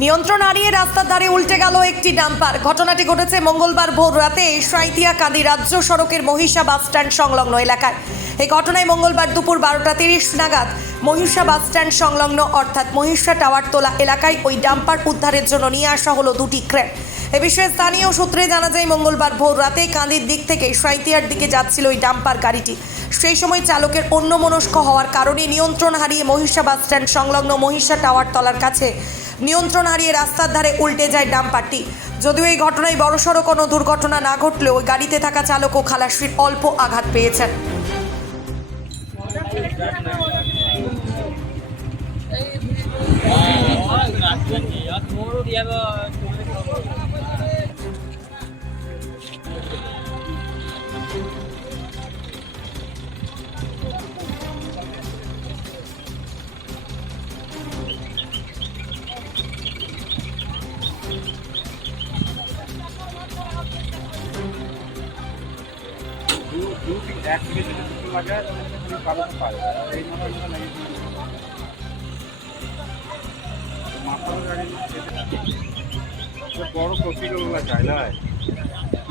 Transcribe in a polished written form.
নিয়ন্ত্রণ হারিয়ে রাস্তার ধারে উল্টে গেল একটি ডাম্পার। ঘটনাটি ঘটেছে মঙ্গলবার ভোর রাতে সাঁইথিয়া কান্দি রাজ্য সড়কের মহিষা বাসস্ট্যান্ড সংলগ্ন এলাকায়। এই ঘটনায় মঙ্গলবার দুপুর 12:30 নাগাদ মহিষা বাসস্ট্যান্ড সংলগ্ন অর্থাৎ মহিষা টাওয়ার তোলা এলাকায় ওই ডাম্পার উদ্ধারের জন্য নিয়ে আসা হলো দুটি ক্রেন। এ বিষয়ে স্থানীয় সূত্রে জানা যায়, মঙ্গলবার ভোর রাতে কান্দির দিক থেকে সাঁইথিয়ার দিকে যাচ্ছিল ওই ডাম্পার গাড়িটি। সেই সময় চালকের অন্যমনস্ক হওয়ার কারণে নিয়ন্ত্রণ হারিয়ে মহিষা বাসস্ট্যান্ড সংলগ্ন মহিষা টাওয়ার তলার কাছে নিয়ন্ত্রণ হারিয়ে রাস্তার ধারে উল্টে যায় ডাম্পারটি। যদিও এই ঘটনায় বড়সড় কোনো দুর্ঘটনা না ঘটলেও ওই গাড়িতে থাকা চালক ও খালাসির অল্প আঘাত পেয়েছেন। বড় প্রতিযোগিতা চাই না।